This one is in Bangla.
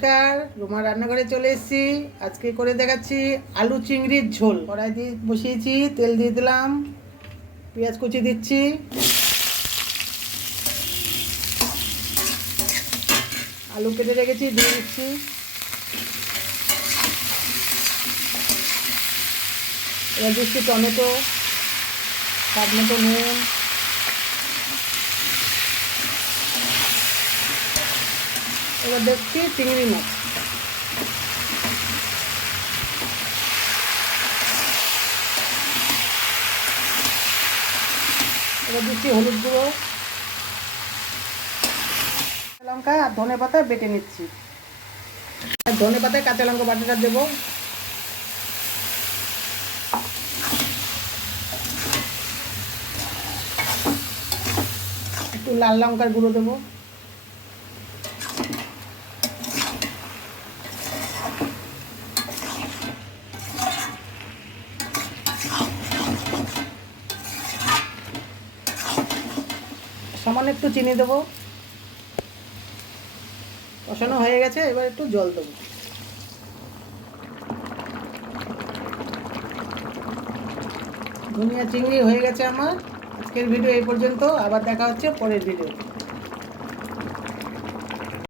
নমস্কার, রুমা রান্নাঘরে চলে এসেছি। আজকে করে দেখাচ্ছি আলু চিংড়ির ঝোল। কড়াই দিয়ে বসিয়েছি, তেল দিয়ে দিলাম, পেঁয়াজ কুচি দিচ্ছি, আলু কেটে রেখেছি দিয়ে দিচ্ছি, এবার দিচ্ছি টমেটো, স্বাদ মতো নুন, এবার দেখছি চিংড়ি মাছ, এবার দিচ্ছি হলুদ গুঁড়ো, লঙ্কা আর ধনে পাতা বেটে নিচ্ছি। ধনে পাতায় কাঁচা লঙ্কা বাটাটা দেবো, একটু লাল লঙ্কার গুঁড়ো দেবো, সামান্য একটু চিনি দেবো। কষানো হয়ে গেছে, এবার একটু জল দেবো। ধনিয়া চিংড়ি হয়ে গেছে আমার। আজকের ভিডিও এই পর্যন্ত, আবার দেখা হচ্ছে পরের ভিডিও।